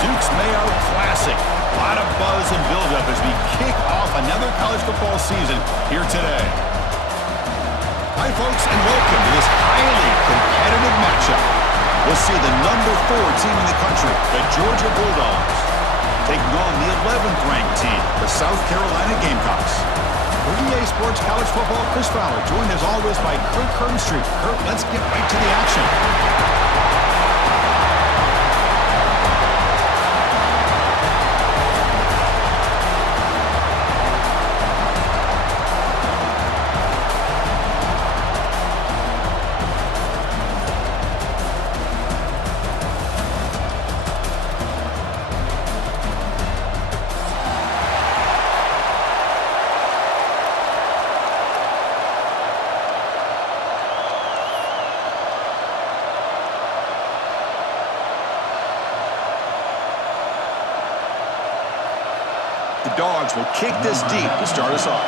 Duke's Mayo Classic. A lot of buzz and buildup as we kick off another college football season here today. Hi, folks, and welcome to this highly competitive matchup. We'll see the #4 team in the country, the Georgia Bulldogs, taking on the 11th ranked team, the South Carolina Gamecocks. For EA Sports College Football, Chris Fowler, joined as always by Kirk Hermstreet. Kirk, let's get right to the action. The Dogs will kick this deep to start us off.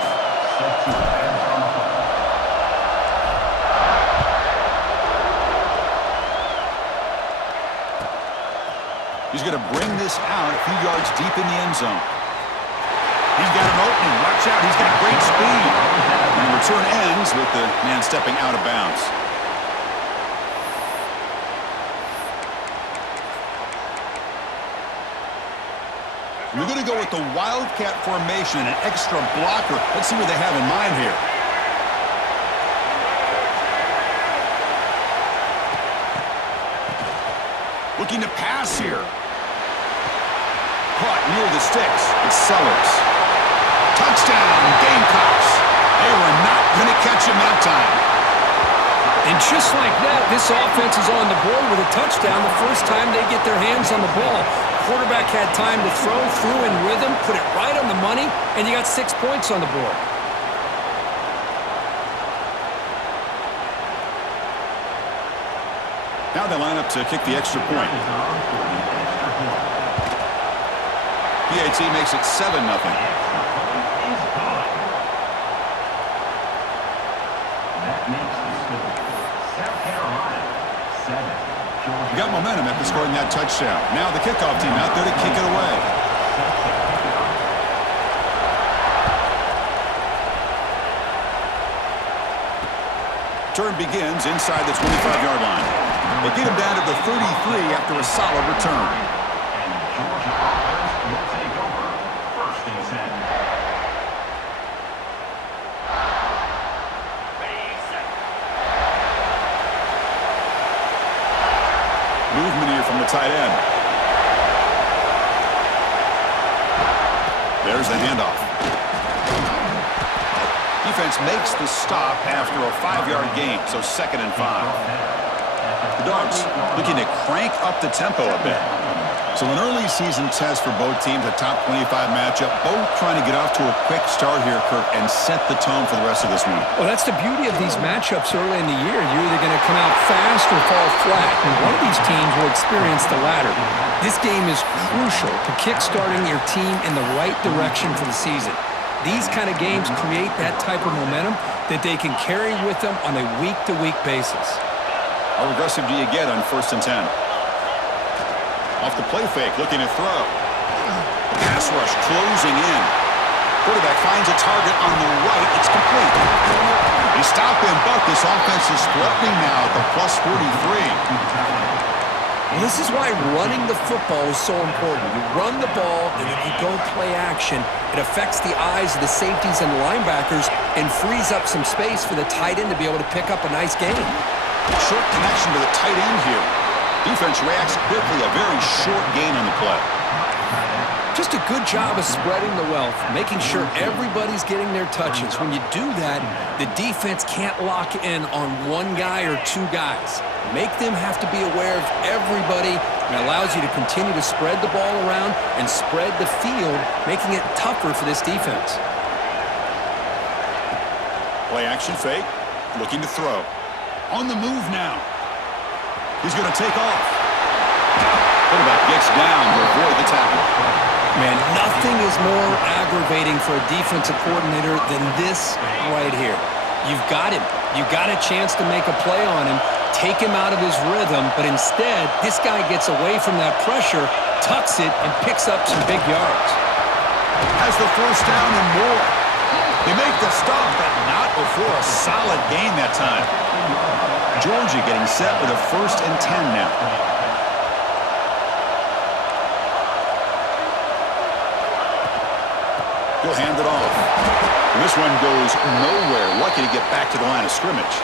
He's going to bring this out a few yards deep in the end zone. He's got an opening. Watch out. He's got great speed. And the return ends with the man stepping out of bounds. We're going to go with the Wildcat formation and an extra blocker. Let's see what they have in mind here. Looking to pass here. Caught near the sticks. It's Sellers. Touchdown, Gamecocks. They were not going to catch him that time. And just like that, this offense is on the board with a touchdown the first time they get their hands on the ball. Quarterback had time to threw in rhythm, put it right on the money, and you got 6 points on the board. Now they line up to kick the extra point. PAT makes it 7-0. Got momentum after scoring that touchdown. Now the kickoff team out there to kick it away. Turn begins inside the 25-yard line. They get him down to the 33 after a solid return. Movement here from the tight end. There's the handoff. Defense makes the stop after a 5-yard gain, so 2nd and 5. The Dogs looking to crank up the tempo a bit. So an early season test for both teams, a top 25 matchup, both trying to get off to a quick start here, Kirk, and set the tone for the rest of this one. Well, that's the beauty of these matchups early in the year. You're either going to come out fast or fall flat, and one of these teams will experience the latter. This game is crucial to kick-starting your team in the right direction for the season. These kind of games create that type of momentum that they can carry with them on a week-to-week basis. How aggressive do you get on 1st and 10? Off the play fake, looking to throw. Pass rush closing in. Quarterback finds a target on the right. It's complete. They stop him, but this offense is threatening now at the +43. Well, this is why running the football is so important. You run the ball, and if you go play action, it affects the eyes of the safeties and linebackers and frees up some space for the tight end to be able to pick up a nice gain. Short connection to the tight end here. Defense reacts quickly, a very short gain on the play. Just a good job of spreading the wealth, making sure everybody's getting their touches. When you do that, the defense can't lock in on one guy or two guys. Make them have to be aware of everybody, and allows you to continue to spread the ball around and spread the field, making it tougher for this defense. Play action fake, looking to throw. On the move now. He's going to take off. Quarterback gets down to avoid the tackle. Man, nothing is more aggravating for a defensive coordinator than this right here. You've got him. You got a chance to make a play on him, take him out of his rhythm, but instead, this guy gets away from that pressure, tucks it, and picks up some big yards. Has the first down and more. They make the stop, but not before a solid gain that time. Georgia getting set with a 1st and 10 now. He'll hand it off. And this one goes nowhere. Lucky to get back to the line of scrimmage.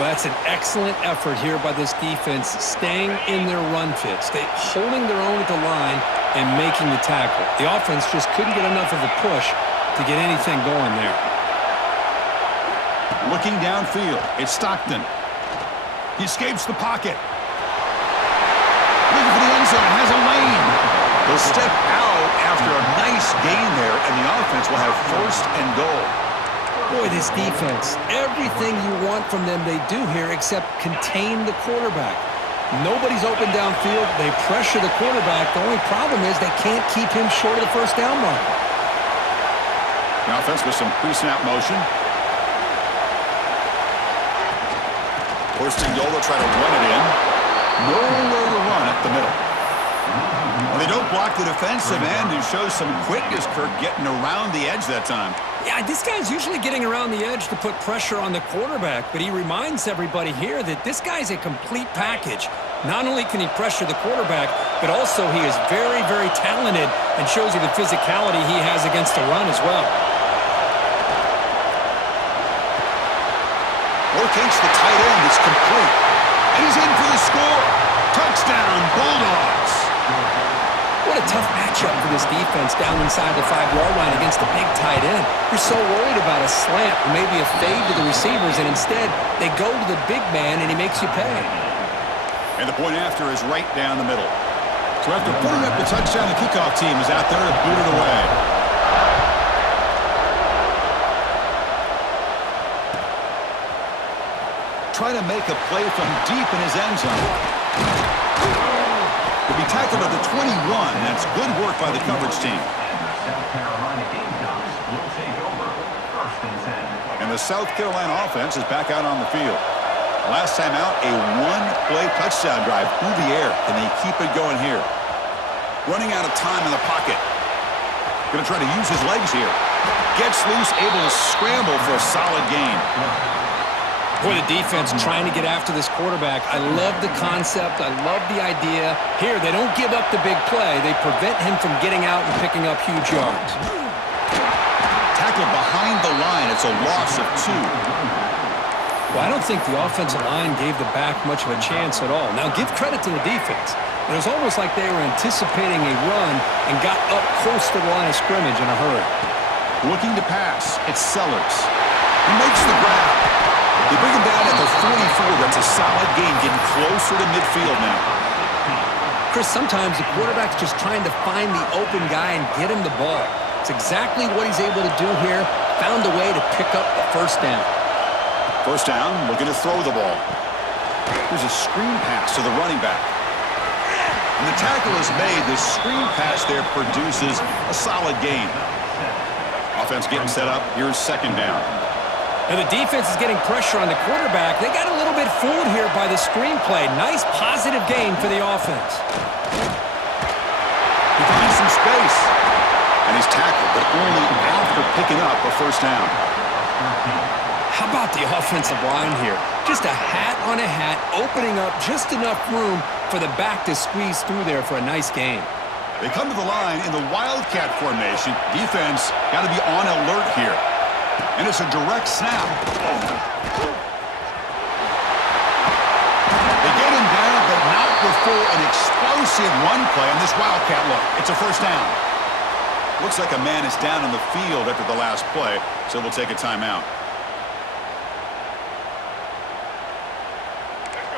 Well, that's an excellent effort here by this defense, staying in their run fit, holding their own at the line and making the tackle. The offense just couldn't get enough of a push to get anything going there. Looking downfield, it's Stockton. He escapes the pocket. Looking for the end zone, has a lane. They'll step out after a nice gain there, and the offense will have 1st and goal. Boy, this defense, everything you want from them they do here except contain the quarterback. Nobody's open downfield. They pressure the quarterback. The only problem is they can't keep him short of the first down mark. The offense with some pre-snap motion. 1st and goal, they'll try to run it in. Nowhere to run up the middle. Well, they don't block the defensive end, who shows some quickness, Kirk, getting around the edge that time. Yeah, this guy's usually getting around the edge to put pressure on the quarterback, but he reminds everybody here that this guy's a complete package. Not only can he pressure the quarterback, but also he is very, very talented and shows you the physicality he has against the run as well. Locates the tight end. It's complete. And he's in for the score. Touchdown, Bulldogs. What a tough matchup for this defense down inside the 5-yard line against the big tight end. You're so worried about a slant or maybe a fade to the receivers, and instead they go to the big man and he makes you pay. And the point after is right down the middle. So after putting up the touchdown, the kickoff team is out there to boot it away. Trying to make a play from deep in his end zone. He'll be tackled at the 21. That's good work by the coverage team. And the South Carolina offense is back out on the field. Last time out, a one-play touchdown drive through the air. Can they keep it going here? Running out of time in the pocket. Going to try to use his legs here. Gets loose, able to scramble for a solid gain. Boy, the defense trying to get after this quarterback. I love the concept. I love the idea. Here, they don't give up the big play. They prevent him from getting out and picking up huge yards. Tackled behind the line. It's a loss of 2. Well, I don't think the offensive line gave the back much of a chance at all. Now, give credit to the defense. It was almost like they were anticipating a run and got up close to the line of scrimmage in a hurry. Looking to pass. It's Sellers. He makes the grab. They bring him down at the 44. That's a solid gain, getting closer to midfield now. Chris, sometimes the quarterback's just trying to find the open guy and get him the ball. It's exactly what he's able to do here. Found a way to pick up the first down. First down, looking to throw the ball. There's a screen pass to the running back. And the tackle is made. The screen pass there produces a solid gain. Offense getting set up. Here's 2nd down. And the defense is getting pressure on the quarterback. They got a little bit fooled here by the screenplay. Nice positive gain for the offense. He finds some space. And he's tackled, but only after picking up a first down. How about the offensive line here? Just a hat on a hat, opening up just enough room for the back to squeeze through there for a nice gain. They come to the line in the Wildcat formation. Defense got to be on alert here. And it's a direct snap. They get him down, but not before an explosive run play on this Wildcat look. It's a first down. Looks like a man is down on the field after the last play, so we'll take a timeout.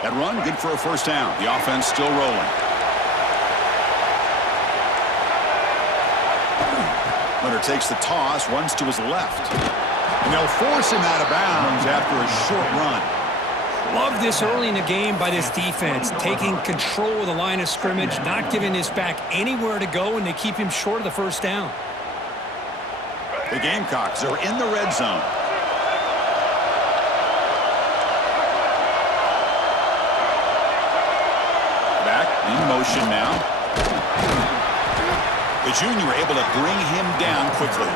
That run, good for a first down. The offense still rolling. Leonard takes the toss, runs to his left. And they'll force him out of bounds after a short run. Love this early in the game by this defense, taking control of the line of scrimmage, not giving this back anywhere to go, and they keep him short of the first down. The Gamecocks are in the red zone. motion now. The junior able to bring him down quickly.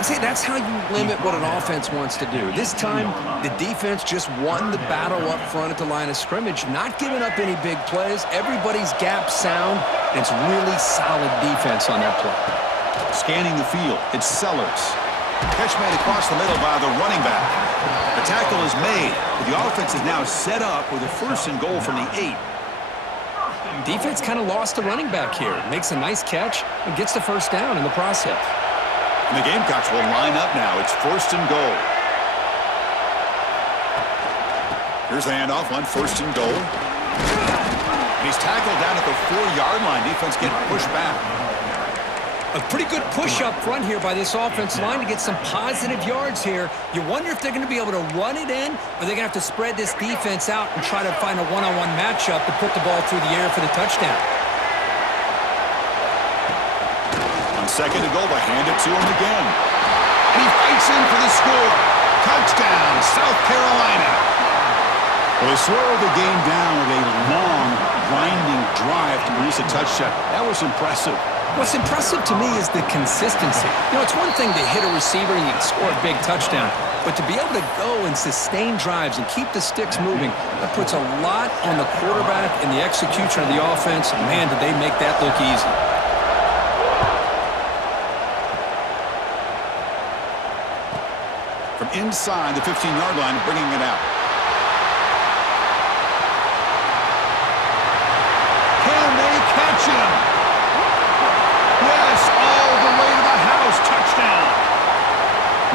See, that's how you limit what an offense wants to do. This time, the defense just won the battle up front at the line of scrimmage, not giving up any big plays. Everybody's gap sound. It's really solid defense on that play. Scanning the field, it's Sellers. Catch made across the middle by the running back. The tackle is made. The offense is now set up with a 1st and goal from the 8. Defense kind of lost the running back here. Makes a nice catch and gets the first down in the process. And the Gamecocks will line up now. It's 1st and goal. Here's the handoff on 1st and goal. And he's tackled down at the 4-yard line. Defense getting pushed back. A pretty good push up front here by this offense line to get some positive yards here. You wonder if they're going to be able to run it in, or they're going to have to spread this defense out and try to find a one-on-one matchup to put the ball through the air for the touchdown. On 2nd and goal, they hand it to him again. And he fights in for the score. Touchdown, South Carolina. Well, they slowed the game down with a long, grinding drive to produce a touchdown. That was impressive. What's impressive to me is the consistency. You know, it's one thing to hit a receiver and you can score a big touchdown, but to be able to go and sustain drives and keep the sticks moving, that puts a lot on the quarterback and the execution of the offense. Man, did they make that look easy. From inside the 15-yard line, bringing it out. Can they catch him? Yes, all the way to the house. Touchdown.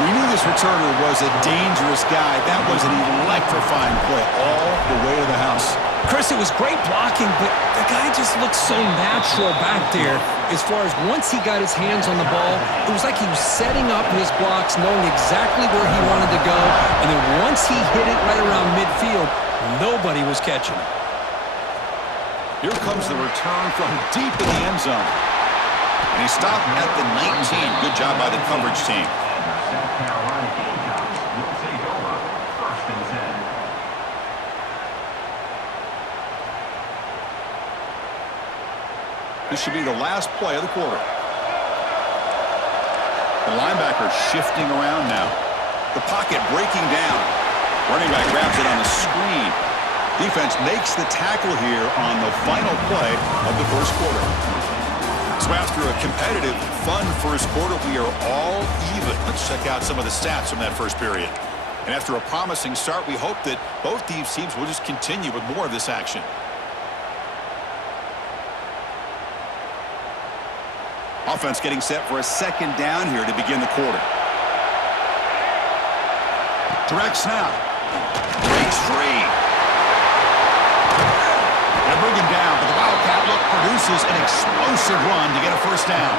We knew this returner was a dangerous guy. That was an electrifying play all the way to the house. Chris, it was great blocking, but the guy just looked so natural back there as far as once he got his hands on the ball, it was like he was setting up his blocks, knowing exactly where he wanted to go, and then once he hit it right around midfield, nobody was catching it. Here comes the return from deep in the end zone. And he stopped at the 19. Good job by the coverage team. This should be the last play of the quarter. The linebacker shifting around now. The pocket breaking down. Running back grabs it on the screen. Defense makes the tackle here on the final play of the first quarter. So after a competitive, fun first quarter, we are all even. Let's check out some of the stats from that first period. And after a promising start, we hope that both these teams will just continue with more of this action. Offense getting set for a 2nd down here to begin the quarter. Direct snap. Breaks free. They bring him down, but the Wildcat look produces an explosive run to get a first down.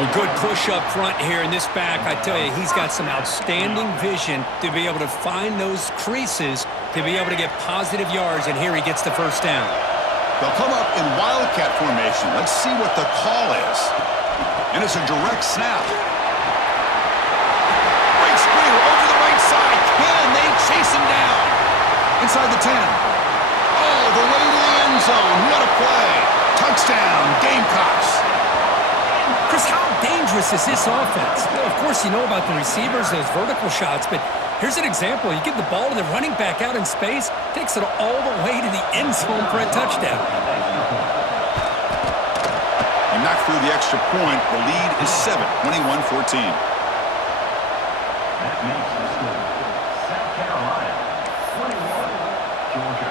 A good push up front here in this back. I tell you, he's got some outstanding vision to be able to find those creases, to be able to get positive yards, and here he gets the first down. They'll come up in Wildcat formation. Let's see what the call is. And it's a direct snap. Breaks free over the right side. Can they chase him down? Inside the 10. All the way to the end zone. What a play. Touchdown, Gamecocks. Chris, how dangerous is this offense? Well, of course, you know about the receivers, those vertical shots, but here's an example. You give the ball to the running back out in space, takes it all the way to the end zone for a touchdown. And knocked through the extra point. The lead is 7, 21-14. That makes the score South Carolina 21, Georgia.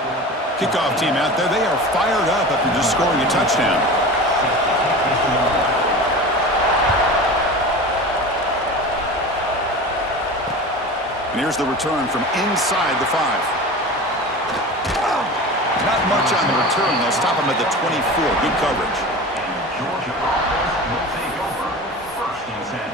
Kickoff team out there. They are fired up after just scoring a touchdown. And here's the return from inside the 5. Not much on the return. They'll stop him at the 24. Good coverage. And Georgia offense will take over 1st and 10.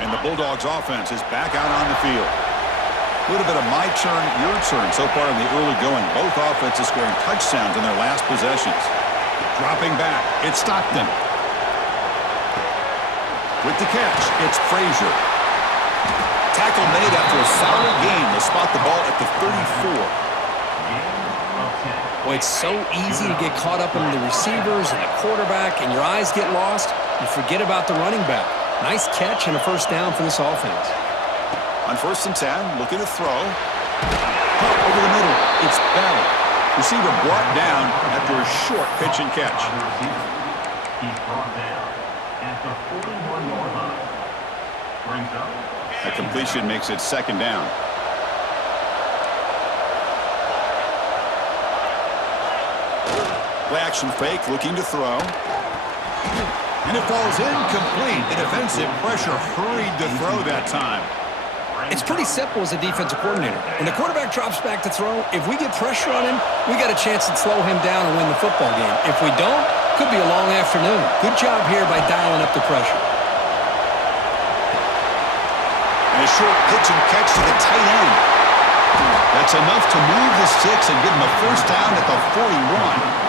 And the Bulldogs offense is back out on the field. A little bit of my turn, your turn so far in the early going. Both offenses scoring touchdowns in their last possessions. Dropping back, it's Stockton. With the catch, it's Frazier. Tackle made after a solid gain. They'll spot the ball at the 34. Well, it's so easy to get caught up in the receivers and the quarterback, and your eyes get lost. You forget about the running back. Nice catch and a first down for this offense. On 1st and 10, looking to throw. Pop over the middle. It's Bell. Receiver brought down after a short pitch and catch. He's brought down at the 41-yard line. Brings up. A completion makes it 2nd down. Play action fake, looking to throw. And it falls incomplete. The defensive pressure hurried to throw that time. It's pretty simple as a defensive coordinator. When the quarterback drops back to throw, if we get pressure on him, we got a chance to slow him down and win the football game. If we don't, could be a long afternoon. Good job here by dialing up the pressure. And a short pitch and catch to the tight end. That's enough to move the sticks and give him a first down at the 41.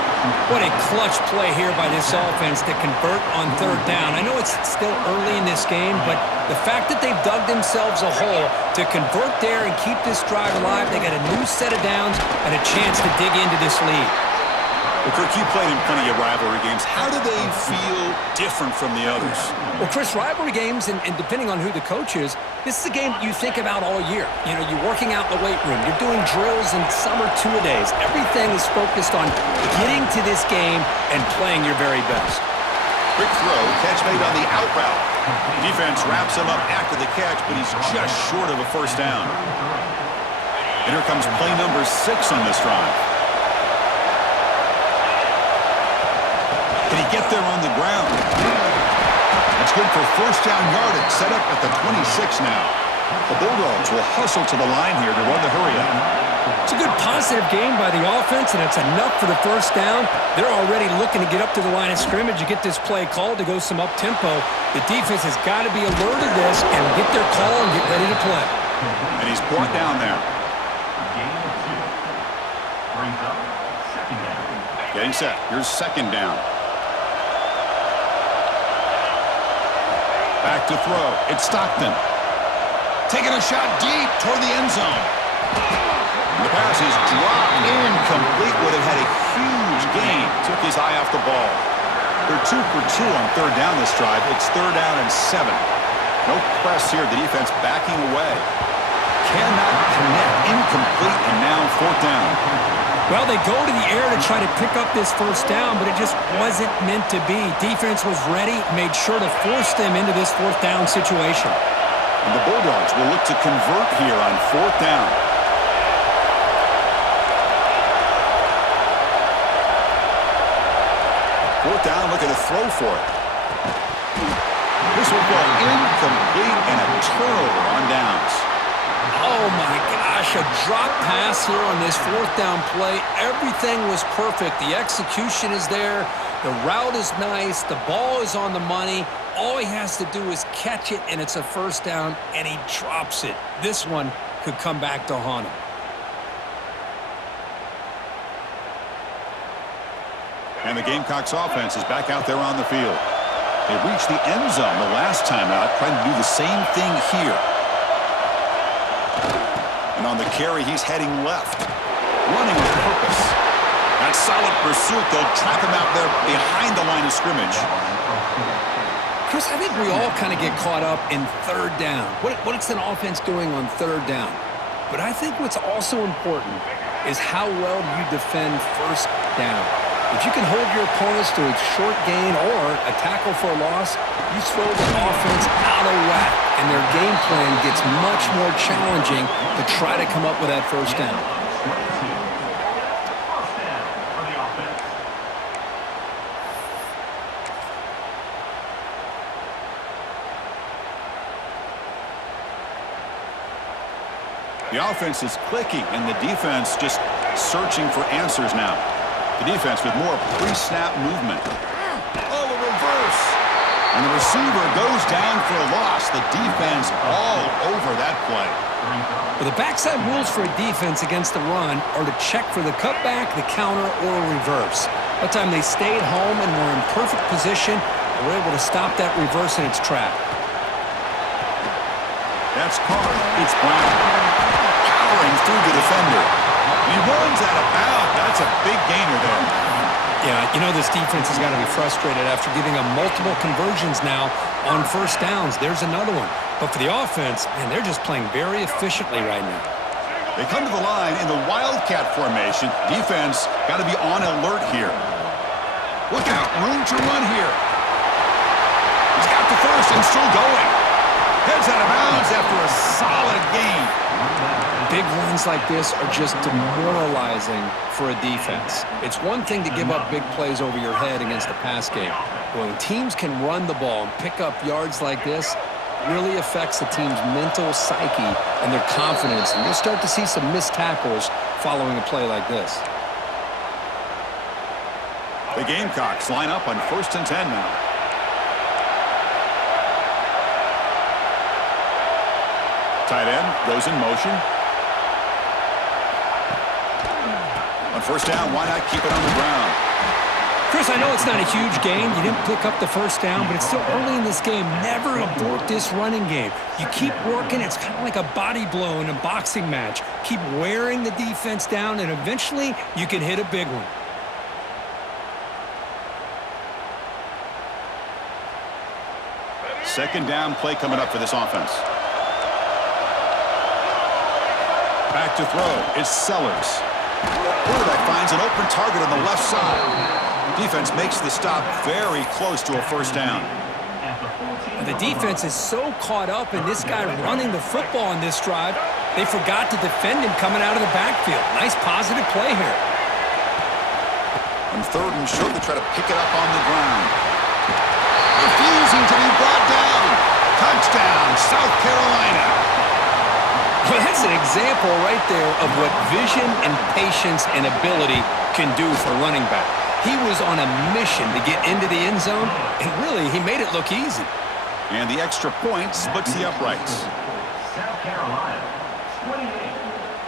What a clutch play here by this offense to convert on 3rd down. I know it's still early in this game, but the fact that they've dug themselves a hole to convert there and keep this drive alive, they got a new set of downs and a chance to dig into this lead. Well, Kirk, you played in plenty of rivalry games. How do they feel different from the others? Well, Chris, rivalry games, and depending on who the coach is, this is a game you think about all year. You know, you're working out in the weight room. You're doing drills and summer two-a-days. Everything is focused on getting to this game and playing your very best. Quick throw, catch made on the out route. Defense wraps him up after the catch, but he's just short of a first down. And here comes play number 6 on this drive. Can he get there on the ground? That's good for first down yardage, set up at the 26 now. The Bulldogs will hustle to the line here to run the hurry-up. It's a good positive game by the offense, and it's enough for the first down. They're already looking to get up to the line of scrimmage and get this play called to go some up-tempo. The defense has got to be alert of this and get their call and get ready to play. And he's brought down there. Gain of 2. Brings up 2nd down. Getting set. Here's 2nd down. Back to throw. It's Stockton. Taking a shot deep toward the end zone. The pass is dropped incomplete. Would have had a huge gain. Took his eye off the ball. They're 2 for 2 on 3rd down this drive. It's 3rd down and 7. No press here. The defense backing away. Cannot connect. Incomplete, and now 4th down. Well, they go to the air to try to pick up this first down, but it just wasn't meant to be. Defense was ready, made sure to force them into this 4th down situation. And the Bulldogs will look to convert here on 4th down. Fourth down, looking to throw for it. This will go incomplete and a turnover on downs. Oh, my gosh, a drop pass here on this 4th down play. Everything was perfect. The execution is there. The route is nice. The ball is on the money. All he has to do is catch it, and it's a first down, and he drops it. This one could come back to haunt him. And the Gamecocks offense is back out there on the field. They reached the end zone the last time out, trying to do the same thing here. And on the carry, he's heading left. Running with purpose. That solid pursuit, they'll trap him out there behind the line of scrimmage. Chris, I think we all kind of get caught up in 3rd down. What's an offense doing on 3rd down? But I think what's also important is how well you defend 1st down. If you can hold your opponents to a short gain or a tackle for a loss, you throw the offense out of whack, and their game plan gets much more challenging to try to come up with that first down. The offense is clicking, and the defense just searching for answers now. The defense with more pre-snap movement. Oh, a reverse. And the receiver goes down for a loss. The defense all over that play. Well, the backside rules for a defense against the run are to check for the cutback, the counter, or a reverse. That time they stayed home and were in perfect position and were able to stop that reverse in its track. That's Carr. It's Brown. Powering through the defender. He runs out of bounds. That's a big gainer there. Yeah, you know this defense has got to be frustrated after giving up multiple conversions now on first downs. There's another one. But for the offense, man, they're just playing very efficiently right now. They come to the line in the Wildcat formation. Defense got to be on alert here. Look out, room to run here. He's got the first and still going. Heads out of bounds after a solid gain. Big runs like this are just demoralizing for a defense. It's one thing to give up big plays over your head against the pass game. But when teams can run the ball and pick up yards like this, it really affects the team's mental psyche and their confidence. And you'll start to see some missed tackles following a play like this. The Gamecocks line up on 1st and 10 now. Tight end goes in motion. On first down, why not keep it on the ground? Chris, I know it's not a huge gain. You didn't pick up the first down, but it's still early in this game. Never abort this running game. You keep working. It's kind of like a body blow in a boxing match. Keep wearing the defense down, and eventually you can hit a big one. Second down play coming up for this offense. Back to throw. It's Sellers. Quarterback finds an open target on the left side. Defense makes the stop very close to a first down. The defense is so caught up in this guy running the football in this drive, they forgot to defend him coming out of the backfield. Nice positive play here. On 3rd and short, they try to pick it up on the ground. Refusing to be brought down. Touchdown, South Carolina. Well, that's an example right there of what vision and patience and ability can do for running back. He was on a mission to get into the end zone, and really, he made it look easy. And the extra point splits the uprights. South Carolina, 28.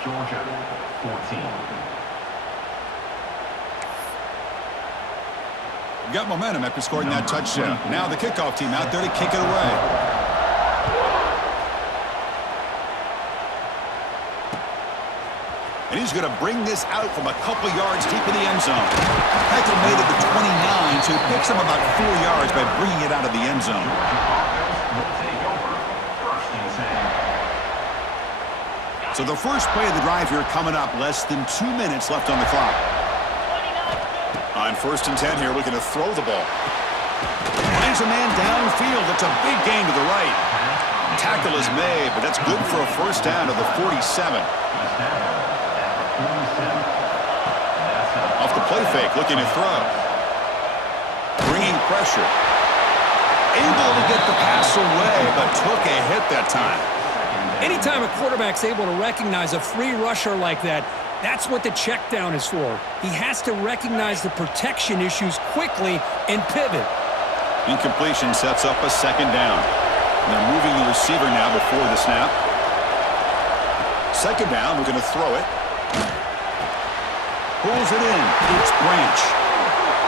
Georgia, 14. Got momentum after scoring that touchdown. Now the kickoff team out there to kick it away. And he's going to bring this out from a couple yards deep in the end zone. Heckler made it to 29, so he picks him about 4 yards by bringing it out of the end zone. So the first play of the drive here coming up, less than 2 minutes left on the clock. On 1st and 10 here, looking to throw the ball. Finds a man downfield. That's a big gain to the right. Tackle is made, but that's good for a first down to the 47. Off the play fake, looking to throw. Bringing pressure. Able to get the pass away, but took a hit that time. Anytime a quarterback's able to recognize a free rusher like that, that's what the check down is for. He has to recognize the protection issues quickly and pivot. Incompletion sets up a second down. And they're moving the receiver now before the snap. Second down, we're going to throw it. Pulls it in. It's Branch.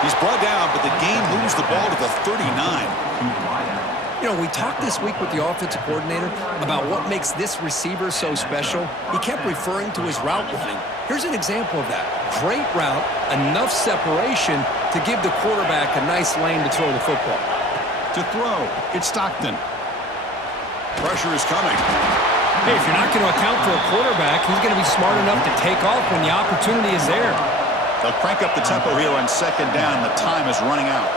He's brought down, but the game moves the ball to the 39. You know, we talked this week with the offensive coordinator about what makes this receiver so special. He kept referring to his route running. Here's an example of that. Great route, enough separation to give the quarterback a nice lane to throw the football. To throw, it's Stockton. Pressure is coming. Hey, if you're not going to account for a quarterback, he's going to be smart enough to take off when the opportunity is there. They'll crank up the tempo here on second down. The time is running out.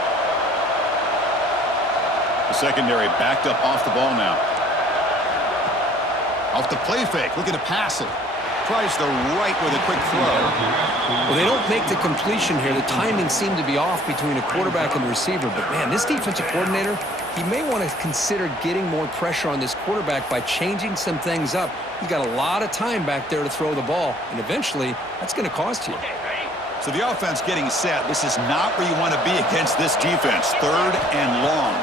The secondary backed up off the ball now. Off the play fake, looking to pass it. Tries the right with a quick throw. Well, they don't make the completion here. The timing seemed to be off between a quarterback and the receiver. But, man, this defensive coordinator, he may want to consider getting more pressure on this quarterback by changing some things up. He's got a lot of time back there to throw the ball, and eventually that's going to cost you. So the offense getting set. This is not where you want to be against this defense. 3rd and long.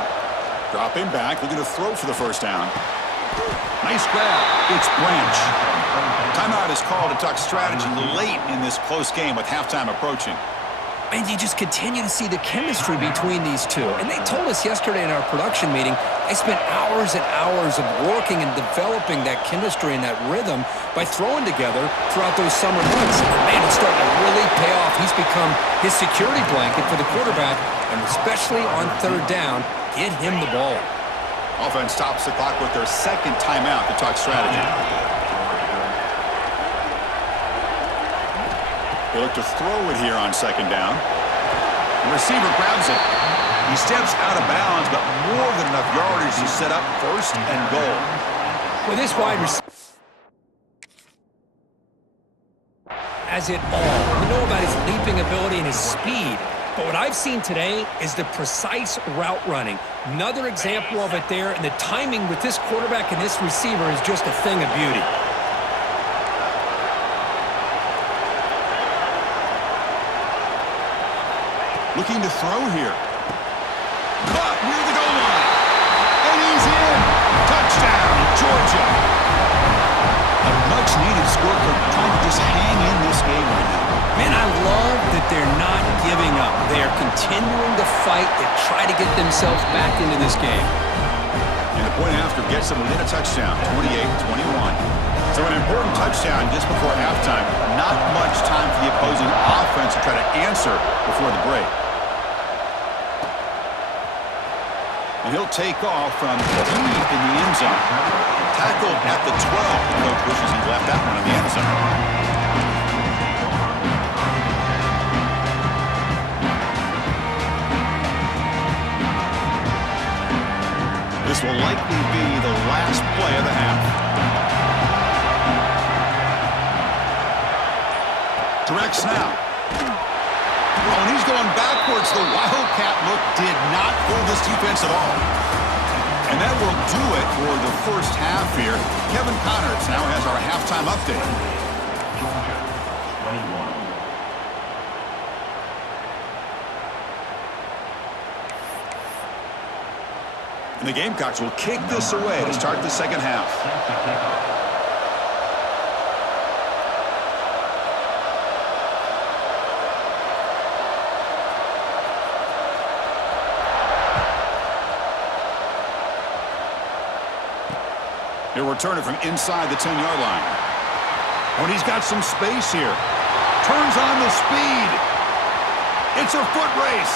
Dropping back, looking to throw for the first down. Nice grab. It's Branch. Timeout is called to talk strategy late in this close game with halftime approaching. And you just continue to see the chemistry between these two. And they told us yesterday in our production meeting, they spent hours and hours of working and developing that chemistry and that rhythm by throwing together throughout those summer months. And man, it's starting to really pay off. He's become his security blanket for the quarterback, and especially on third down, get him the ball. Offense stops the clock with their second timeout to talk strategy. They look to throw it here on second down. The receiver grabs it. He steps out of bounds, but more than enough yardage to set up first and goal. Well, this wide receiver has it all. We know about his leaping ability and his speed, but what I've seen today is the precise route running. Another example of it there, and the timing with this quarterback and this receiver is just a thing of beauty. Looking to throw here. Caught near the goal line. And he's in. Touchdown, Georgia. A much-needed score for trying to just hang in this game right now. Man, I love that they're not giving up. They are continuing to fight to try to get themselves back into this game. And the point after gets them within a touchdown, 28-21. So an important touchdown just before halftime. Not much time for the opposing offense to try to answer before the break. And he'll take off from deep in the end zone. Tackled at the 12. The coach wishes he left that one in the end zone. This will likely be the last play of the half. Direct snap. Oh, and he's going backwards. The Wildcat look did not fool this defense at all. And that will do it for the first half here. Kevin Connors now has our halftime update. Georgia, 21. And the Gamecocks will kick this away to start the second half. Set to kick off. He'll return it from inside the 10-yard line. When he's got some space here. Turns on the speed. It's a foot race.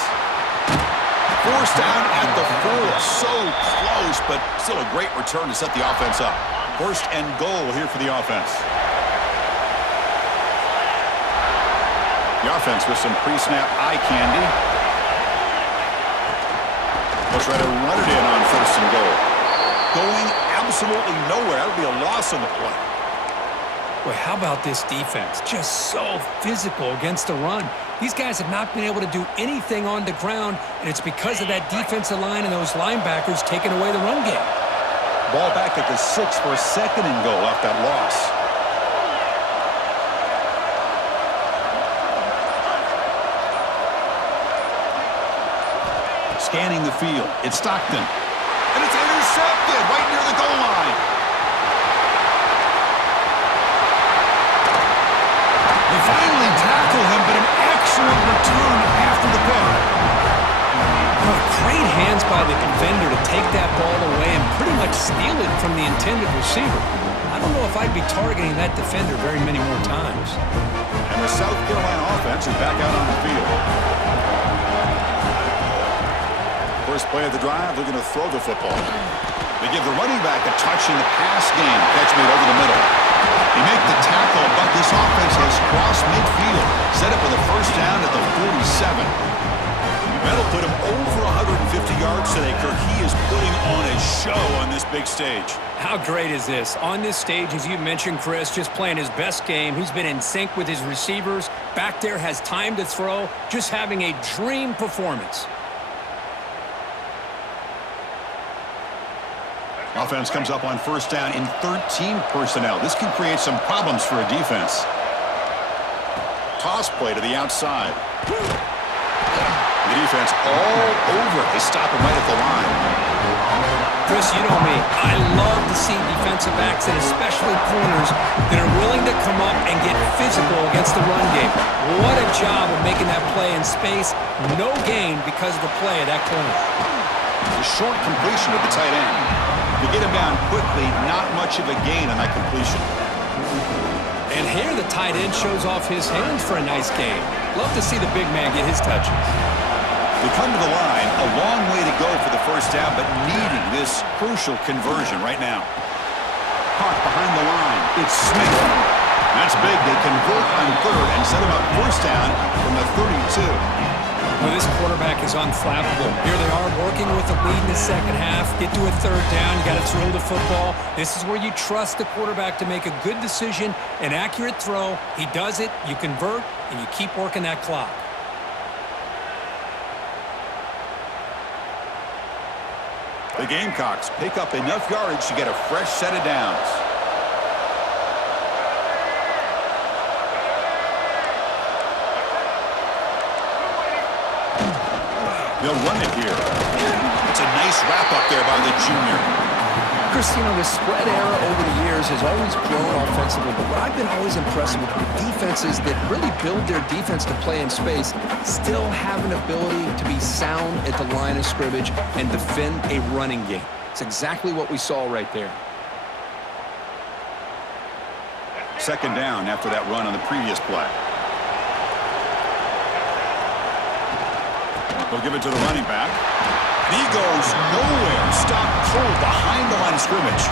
Forced down at the 4. So close, but still a great return to set the offense up. First and goal here for the offense. The offense with some pre-snap eye candy. They'll try to run it in on first and goal. Going absolutely nowhere. That would be a loss on the play. Well, how about this defense? Just so physical against the run. These guys have not been able to do anything on the ground, and it's because of that defensive line and those linebackers taking away the run game. Ball back at the 6 for a second and goal off that loss. Scanning the field. It's Stockton. And it's intercepted right near the goal line. They finally tackle him, but an excellent return after the pick. Well, great hands by the defender to take that ball away and pretty much steal it from the intended receiver. I don't know if I'd be targeting that defender very many more times. And the South Carolina offense is back out on the field. First play of the drive, looking to throw the football. They give the running back a touch in the pass game. Catch made over the middle. They make the tackle, but this offense has crossed midfield. Set up with a first down at the 47. That'll put him over 150 yards today, Kirk. He is putting on a show on this big stage. How great is this? On this stage, as you mentioned, Chris, just playing his best game. He's been in sync with his receivers. Back there, has time to throw. Just having a dream performance. Offense comes up on first down in 13 personnel. This can create some problems for a defense. Toss play to the outside. The defense all over. They stop him right at the line. Chris, you know me. I love to see defensive backs, and especially corners, that are willing to come up and get physical against the run game. What a job of making that play in space. No gain because of the play of that corner. A short completion of the tight end. To get him down quickly, not much of a gain on that completion. And here the tight end shows off his hands for a nice gain. Love to see the big man get his touches. They come to the line, a long way to go for the first down, but needing this crucial conversion right now. Caught behind the line. It's Smith. That's big. They convert on third and set him up first down from the 32. Well, this quarterback is unflappable. Here they are working with the lead in the second half. Get to a third down. You got to throw the football. This is where you trust the quarterback to make a good decision, an accurate throw. He does it, you convert, and you keep working that clock. The Gamecocks pick up enough yardage to get a fresh set of downs. They'll run it here. It's a nice wrap up there by the junior. Chris, you know, the spread era over the years has always grown offensively, but what I've been always impressed with the defenses that really build their defense to play in space still have an ability to be sound at the line of scrimmage and defend a running game. It's exactly what we saw right there. Second down after that run on the previous play. They'll give it to the running back. And he goes nowhere. Stop cold behind the line of scrimmage.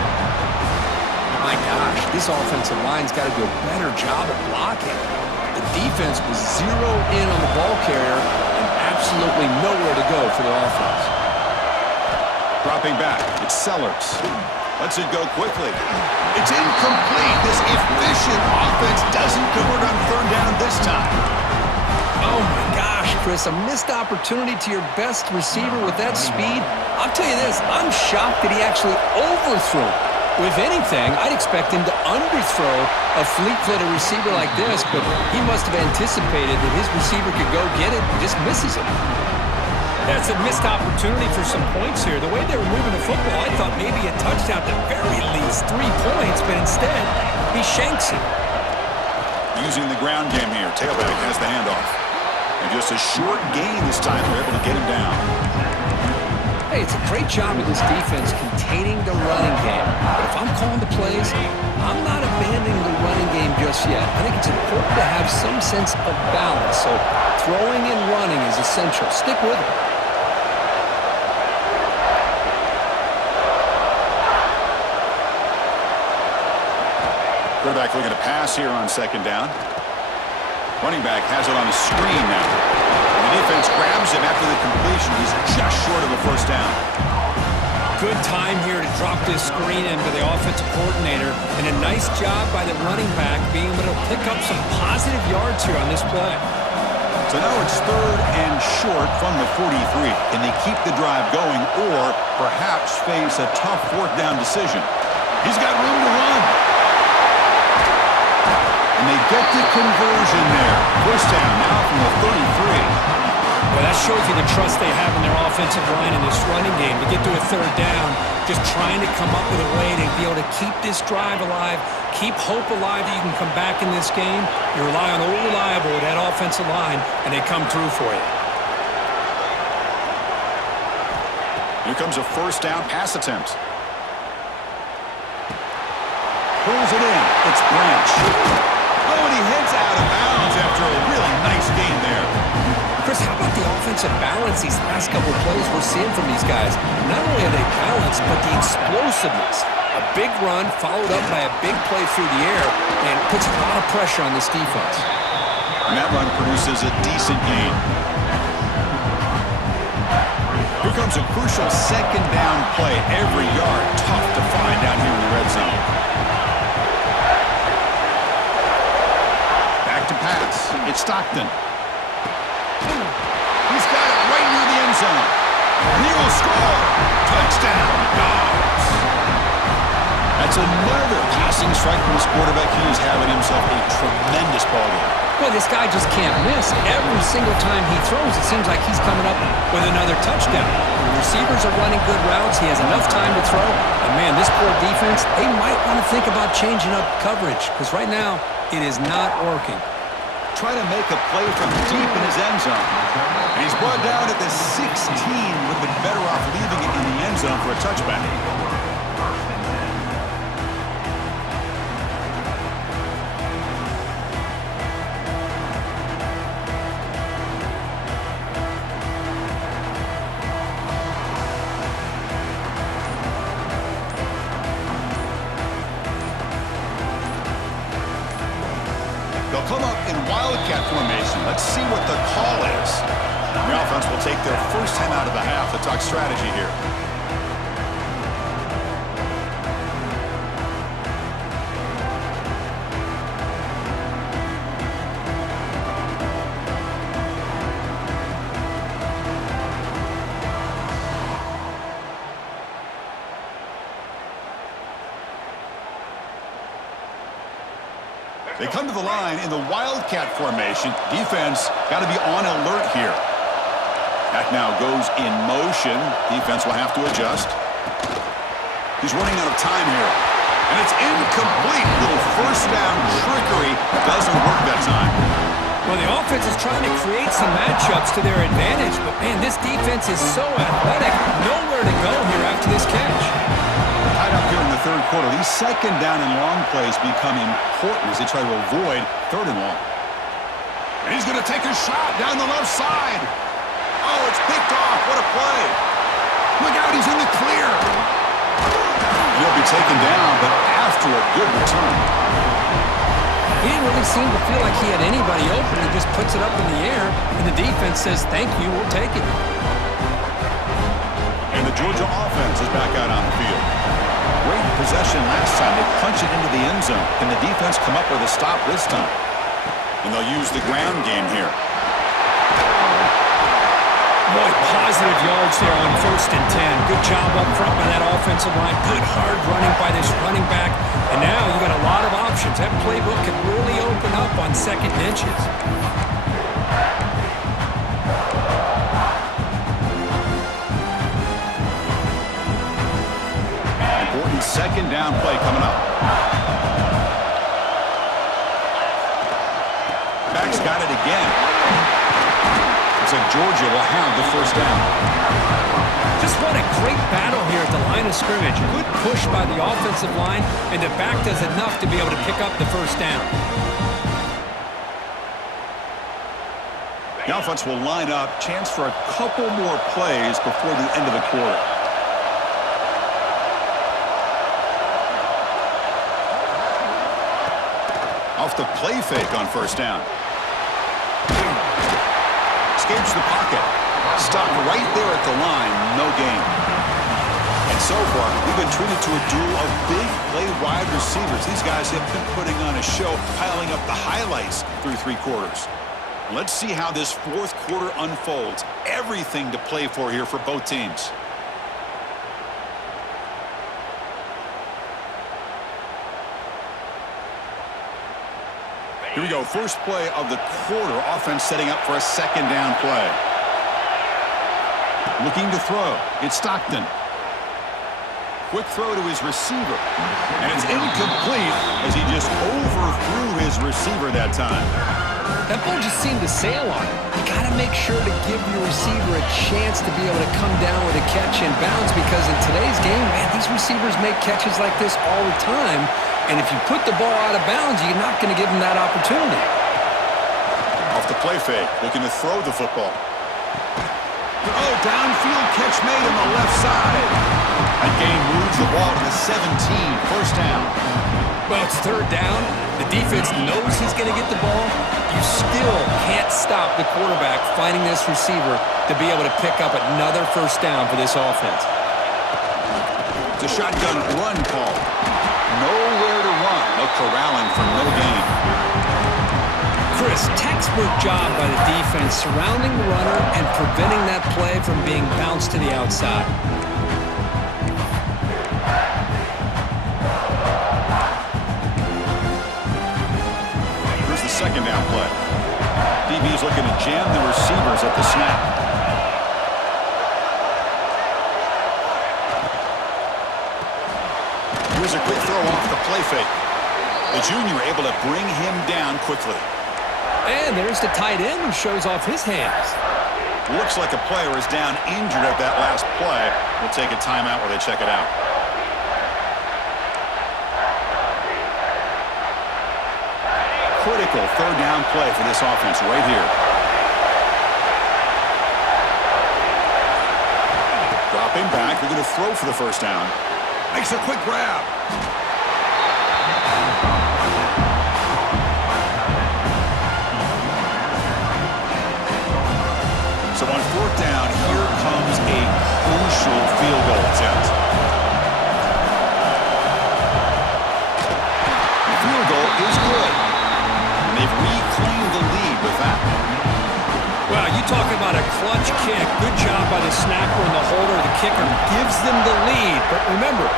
My gosh, this offensive line's got to do a better job of blocking. The defense was zeroed in on the ball carrier and absolutely nowhere to go for the offense. Dropping back, it's Sellers. Lets it go quickly. It's incomplete. This efficient offense doesn't convert on third down this time. Oh my gosh, Chris, a missed opportunity to your best receiver with that speed. I'll tell you this, I'm shocked that he actually overthrew. If anything, I'd expect him to underthrow a fleet-footed receiver like this, but he must have anticipated that his receiver could go get it and just misses it. That's a missed opportunity for some points here. The way they were moving the football, I thought maybe a touchdown, at the very least 3 points, but instead, he shanks it. Using the ground game here, tailback has the handoff. And just a short gain this time, they're able to get him down. Hey, it's a great job of this defense containing the running game. But if I'm calling the plays, I'm not abandoning the running game just yet. I think it's important to have some sense of balance. So throwing and running is essential. Stick with it. Quarterback looking to pass here on second down. Running back has it on the screen now. And the defense grabs him after the completion. He's just short of a first down. Good time here to drop this screen into the offensive coordinator. And a nice job by the running back being able to pick up some positive yards here on this play. So now it's third and short from the 43. Can they keep the drive going or perhaps face a tough fourth down decision? He's got room to run. And they get the conversion there. First down now from the 33. Well, that shows you the trust they have in their offensive line in this running game. To get to a third down, just trying to come up with a way to be able to keep this drive alive, keep hope alive that you can come back in this game. You rely on old reliable, that offensive line, and they come through for you. Here comes a first down pass attempt. Pulls it in. It's Branch. Oh, and he heads out of bounds after a really nice game there. Chris, how about the offensive balance these last couple of plays we're seeing from these guys? Not only are they balanced, but the explosiveness. A big run followed up by a big play through the air and puts a lot of pressure on this defense. And that run produces a decent gain. Here comes a crucial second down play. Every yard tough to find down here in the red zone. Back to pass. It's Stockton. He's got it right near the end zone. He will score. Touchdown, Dogs. That's another passing strike from his quarterback. He is having himself a tremendous ball game. Boy, this guy just can't miss. Every single time he throws, it seems like he's coming up with another touchdown. The receivers are running good routes. He has enough time to throw. And, man, this poor defense, they might want to think about changing up coverage because right now it is not working. Try to make a play from deep in his end zone. And he's brought down at the 16. Would have been better off leaving it in the end zone for a touchback. They'll come up in wildcat formation. Let's see what the call is. The offense will take their first time out of the half to talk strategy here. They come to the line in the wildcat formation. Defense got to be on alert here. That now goes in motion. Defense will have to adjust. He's running out of time here. And it's incomplete. Little first down trickery doesn't work that time. Well, the offense is trying to create some matchups to their advantage, but, man, this defense is so athletic. Nowhere to go here after this catch. Tied up here in the third quarter. These second down and long plays become important as they try to avoid third and long. And he's going to take a shot down the left side. Oh, it's picked off. What a play. Look out, he's in the clear. And he'll be taken down, but after a good return. He didn't really seem to feel like he had anybody open. He just puts it up in the air, and the defense says, thank you, we'll take it. And the Georgia offense is back out on the field. Great possession last time. They punch it into the end zone. Can the defense come up with a stop this time? And they'll use the ground game here. Boy, positive yards there on 1st and 10. Good job up front by that offensive line. Good hard running by this running back. And now you got a lot of options. That playbook can really open up on second and inches. Important second down play coming up. Back's got it again. Looks like Georgia will have the first down. Just what a great battle here at the line of scrimmage. Good push by the offensive line, and the back does enough to be able to pick up the first down. The offense will line up. Chance for a couple more plays before the end of the quarter. Off the play fake on first down. Escapes the pocket. Stopped right there at the line. No gain. And so far, we've been treated to a duel of big play wide receivers. These guys have been putting on a show, piling up the highlights through three quarters. Let's see how this fourth quarter unfolds. Everything to play for here for both teams. Here we go. First play of the quarter. Offense setting up for a second down play. Looking to throw. It's Stockton. Quick throw to his receiver. And it's incomplete as he just overthrew his receiver that time. That ball just seemed to sail on him. You got to make sure to give your receiver a chance to be able to come down with a catch and bounce because in today's game, man, these receivers make catches like this all the time. And if you put the ball out of bounds, you're not going to give them that opportunity. Off the play fake, looking to throw the football. Oh, downfield catch made on the left side. That gain moves the ball to the 17, first down. Well, it's third down. The defense knows he's going to get the ball. You still can't stop the quarterback finding this receiver to be able to pick up another first down for this offense. It's a shotgun run call. Nowhere to run. No corralling for no gain. Chris, textbook job by the defense surrounding the runner and preventing that play from being bounced to the outside. Here's the second down play. DB's looking to jam the receivers at the snap. Here's a quick throw off the play fake. The junior able to bring him down quickly. And there's the tight end who shows off his hands. Looks like a player is down injured at that last play. We'll take a timeout while they check it out. Critical third down play for this offense right here. Dropping back, they're going to throw for the first down. Makes a quick grab. So on fourth down, here comes a crucial field goal attempt. The field goal is good. And they've reclaimed the lead with that. Well, you talk about a clutch kick. Good job by the snapper and the holder. The kicker gives them the lead. But remember,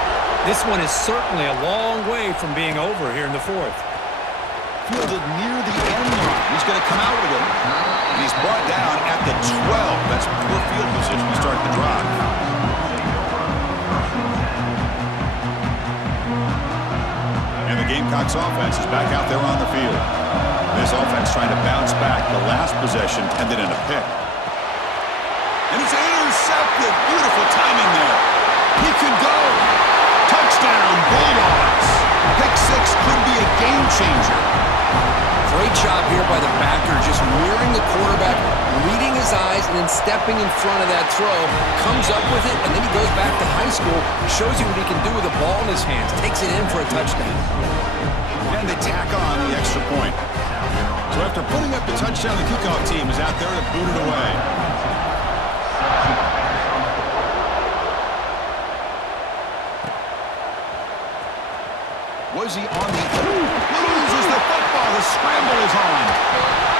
this one is certainly a long way from being over here in the fourth. Fielded near the end line. He's going to come out with it. And he's brought down at the 12. That's poor field position to start the drive. And the Gamecocks offense is back out there on the field. This offense trying to bounce back. The last possession ended in a pick. And it's intercepted. Beautiful timing there. He could go. Touchdown, Bulldogs. Pick six could be a game changer. Great job here by the backer, just mirroring the quarterback, reading his eyes, and then stepping in front of that throw. Comes up with it, and then he goes back to high school, shows you what he can do with the ball in his hands, takes it in for a touchdown. And they tack on the extra point. So after putting up the touchdown, the kickoff team is out there to boot it away. Was he on the... Loses the football. The scramble is on.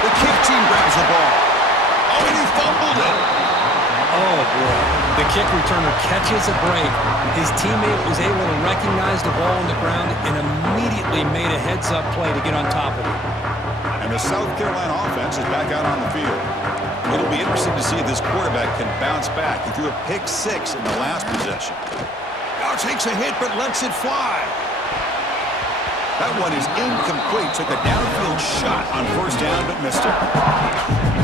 The kick team grabs the ball. Oh, and he fumbled it. Oh, boy. The kick returner catches a break. His teammate was able to recognize the ball on the ground and immediately made a heads-up play to get on top of it. And the South Carolina offense is back out on the field. It'll be interesting to see if this quarterback can bounce back. He threw a pick six in the last possession. Now takes a hit, but lets it fly. That one is incomplete. Took a downfield shot on first down, but missed it.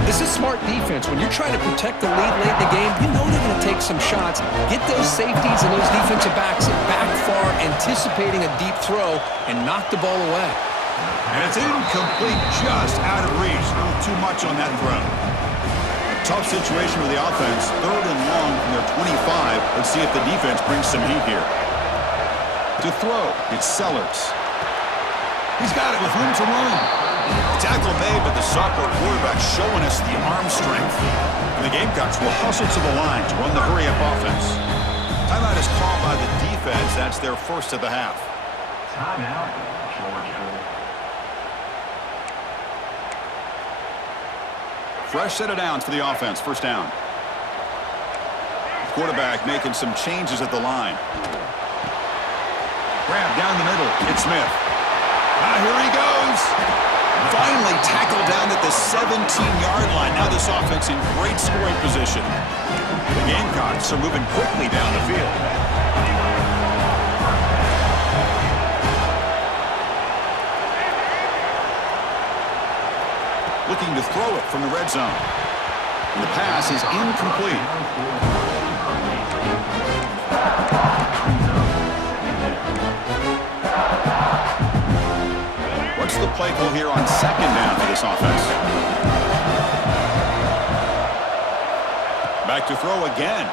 This is smart defense. When you're trying to protect the lead late in the game, you know they're going to take some shots. Get those safeties and those defensive backs back far, anticipating a deep throw, and knock the ball away. And it's incomplete, just out of reach. A little too much on that throw. A tough situation for the offense. Third and long from their 25. Let's see if the defense brings some heat here. To throw, it's Sellers. He's got it with room to run. Tackle made, but the sophomore quarterback showing us the arm strength. And the Gamecocks will hustle to the line to run the hurry-up offense. Timeout is called by the defense. That's their first of the half. Timeout, Georgia. Fresh set of downs for the offense. First down. Quarterback making some changes at the line. Grab down the middle. It's Smith. Here he goes. Finally tackled down at the 17-yard line. Now this offense in great scoring position. The Gamecocks are moving quickly down the field. Looking to throw it from the red zone. And the pass is incomplete. What's the play call here on second down for this offense? Back to throw again.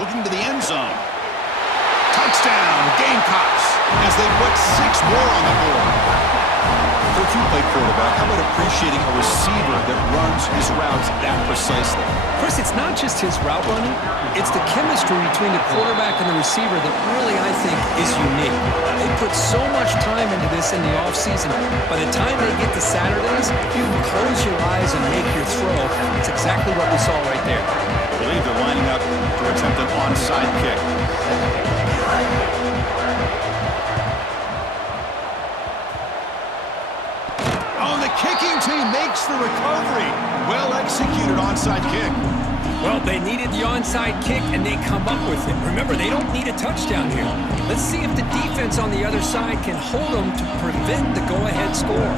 Looking to the end zone. Touchdown, Gamecocks, as they put 6 more on the board. Coach, you play quarterback. How about appreciating a receiver that runs his routes that precisely? Chris, it's not just his route running. It's the chemistry between the quarterback and the receiver that really, I think, is unique. They put so much time into this in the offseason. By the time they get to Saturdays, you can close your eyes and make your throw. It's exactly what we saw right there. I believe they're lining up to attempt an onside kick. Oh, the kicking team makes the recovery. onside kick. Well, they needed the onside kick, and they come up with it. Remember, they don't need a touchdown here. Let's see if the defense on the other side can hold them to prevent the go-ahead score.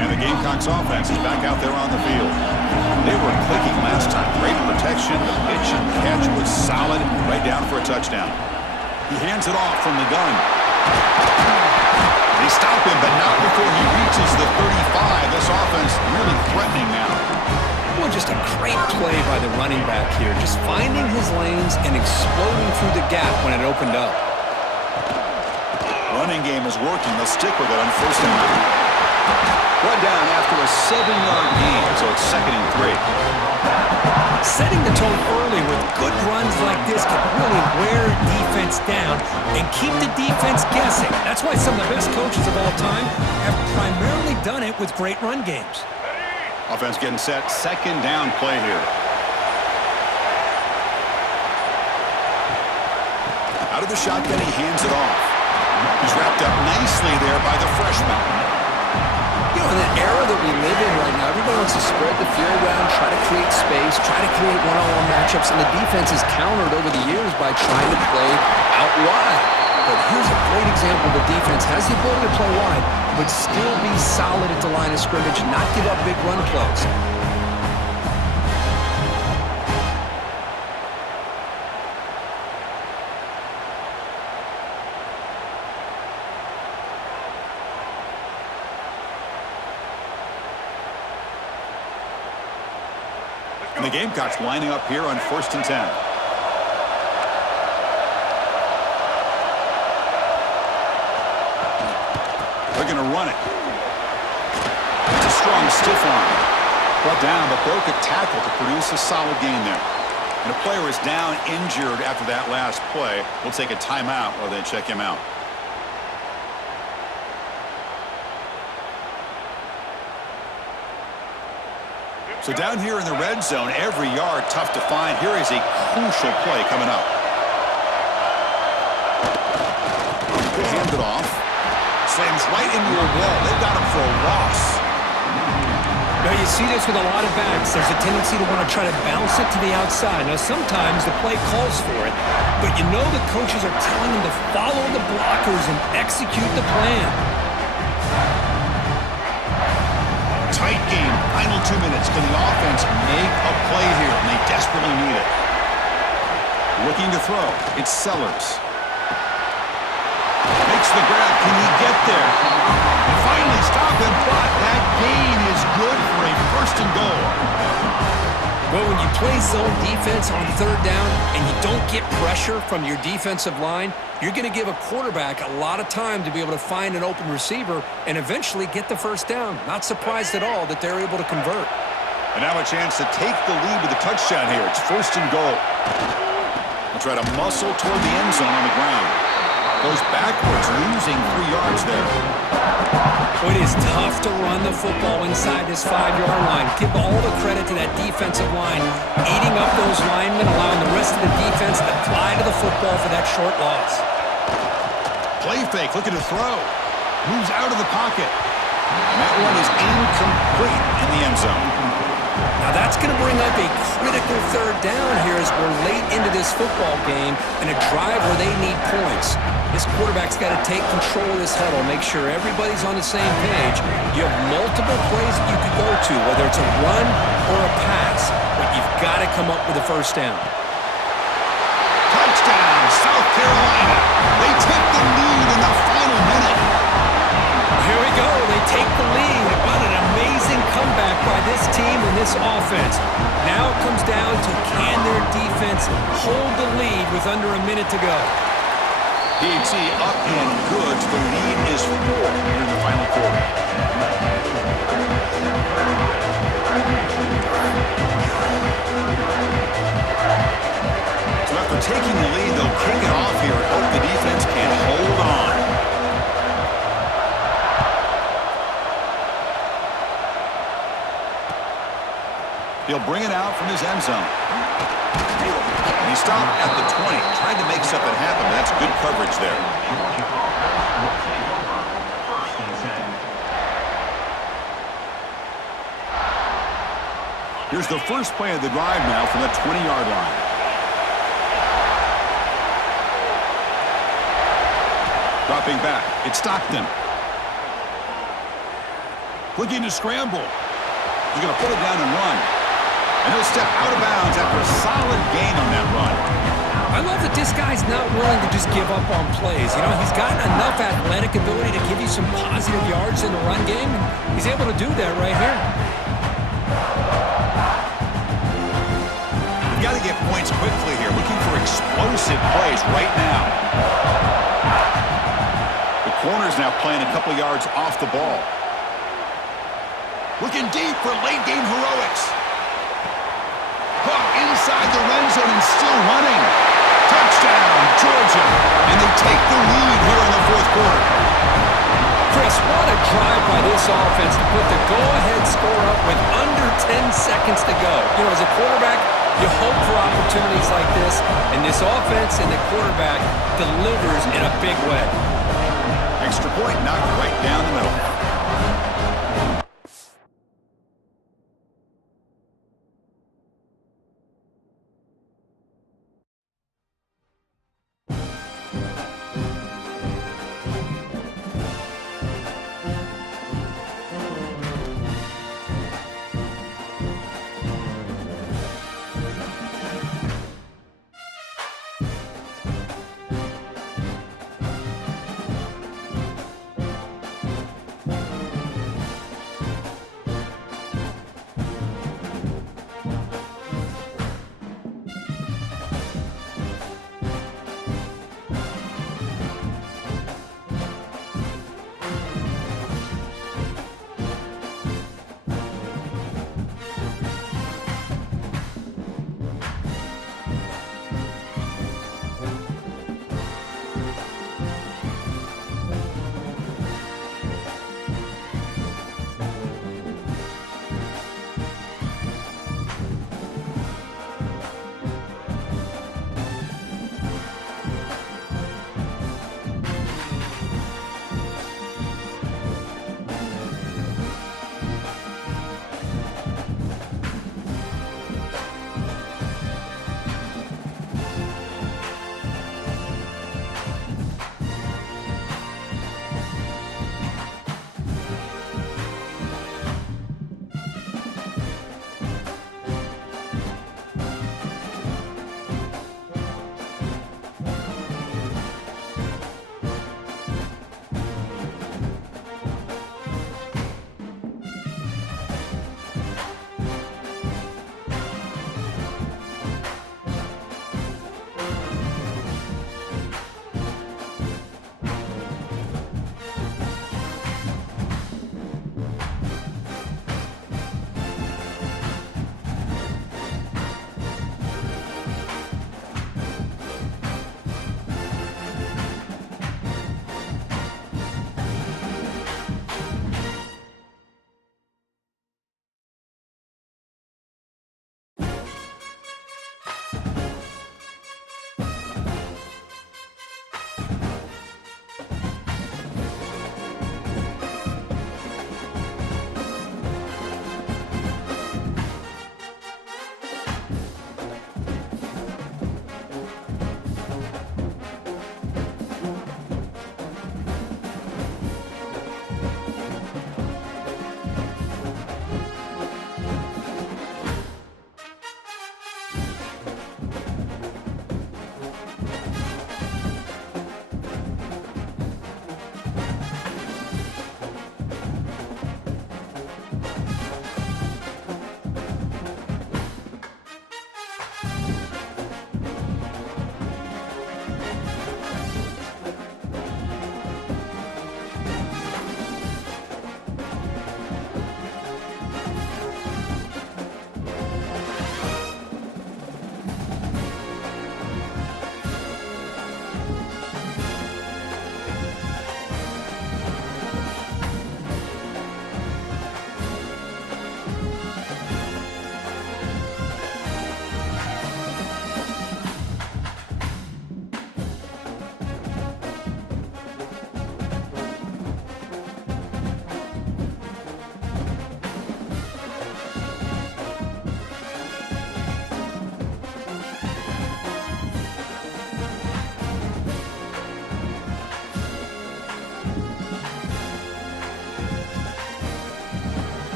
And the Gamecocks offense is back out there on the field. They were clicking last time. Great protection. The pitch and catch was solid. Right down for a touchdown. He hands it off from the gun. They stop him, but not before he reaches the 35. This offense really threatening now. Well, just a great play by the running back here. Just finding his lanes and exploding through the gap when it opened up. Running game is working. They'll stick with it on 1st and 9. One down after a 7-yard gain, so it's 2nd and 3. Setting the tone early with good runs like this can really wear defense down and keep the defense guessing. That's why some of the best coaches of all time have primarily done it with great run games. Offense getting set. 2nd down play here. Out of the shotgun, he hands it off. He's wrapped up nicely there by the freshman. You know, in the era that we live in right now, everybody wants to spread the field around, try to create space, try to create one-on-one matchups, and the defense is countered over the years by trying to play out wide. But here's a great example of a defense has the ability to play wide, but still be solid at the line of scrimmage, not give up big run plays. And the Gamecocks lining up here on 1st and 10. They're going to run it. It's a strong stiff arm. Brought down, but broke a tackle to produce a solid gain there. And a player is down injured after that last play. We'll take a timeout while they check him out. So down here in the red zone, every yard tough to find. Here is a crucial play coming up. Hand it off. Slams right into a wall. They've got him for a loss. Now you see this with a lot of backs. There's a tendency to want to try to bounce it to the outside. Now sometimes the play calls for it, but you know the coaches are telling them to follow the blockers and execute the plan. Tight game. Final 2 minutes. Can the offense make a play here? And they desperately need it. Looking to throw. It's Sellers. Makes the grab. Can he get there? And finally stop him, but that gain is good for a 1st and goal. Well, when you play zone defense on 3rd down and you don't get pressure from your defensive line, you're going to give a quarterback a lot of time to be able to find an open receiver and eventually get the 1st down. Not surprised at all that they're able to convert. And now a chance to take the lead with a touchdown here. It's 1st and goal. They'll try to muscle toward the end zone on the ground. Goes backwards, losing 3 yards there. Well, it is tough to run the football inside this 5-yard line. Give all the credit to that defensive line, eating up those linemen, allowing the rest of the defense to fly to the football for that short loss. Play fake, looking to throw. Moves out of the pocket. And that one is incomplete in the end zone. Now that's going to bring up a critical 3rd down here as we're late into this football game and a drive where they need points. This quarterback's got to take control of this huddle, make sure everybody's on the same page. You have multiple plays that you could go to, whether it's a run or a pass, but you've got to come up with a 1st down. Touchdown, South Carolina. They take the lead in the final minute. Here we go. They take the lead. What an amazing comeback by this team and this offense. Now it comes down to can their defense hold the lead with under a minute to go. PHC up and good. The lead is 4 here in the final quarter. So after taking the lead, they'll kick it off here and hope the defense can hold on. He'll bring it out from his end zone. He stopped at the 20, trying to make something happen, but that's good coverage there. will take over first and 10. Here's the first play of the drive now from the 20-yard line. Dropping back, it's Stockton. Looking to scramble. He's going to put it down and run. And he'll step out of bounds after a solid gain on that run. I love that this guy's not willing to just give up on plays. You know, he's got enough athletic ability to give you some positive yards in the run game, and he's able to do that right here. We've got to get points quickly here. Looking for explosive plays right now. The corner's now playing a couple yards off the ball. Looking deep for late-game heroics. Caught inside the red zone and still running. Touchdown, Georgia. And they take the lead here in the fourth quarter. Chris, what a drive by this offense to put the go-ahead score up with under 10 seconds to go. You know, as a quarterback, you hope for opportunities like this, and this offense and the quarterback delivers in a big way. Extra point knocked right down the middle.